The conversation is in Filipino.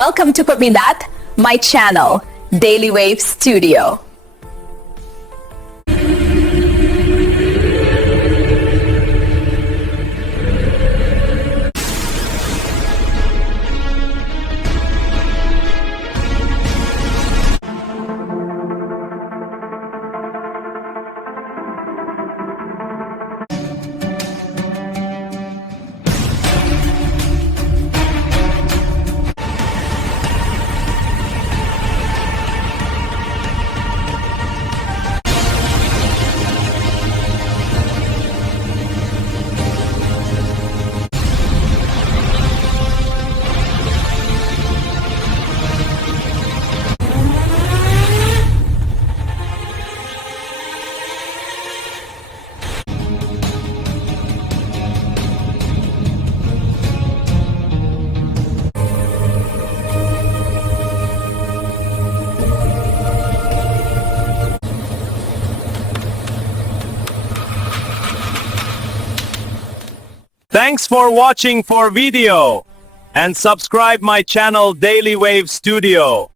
Welcome to Paminat, my channel, Daily Wave Studio. Thanks for watching for video and subscribe my channel Daily Wave Studio.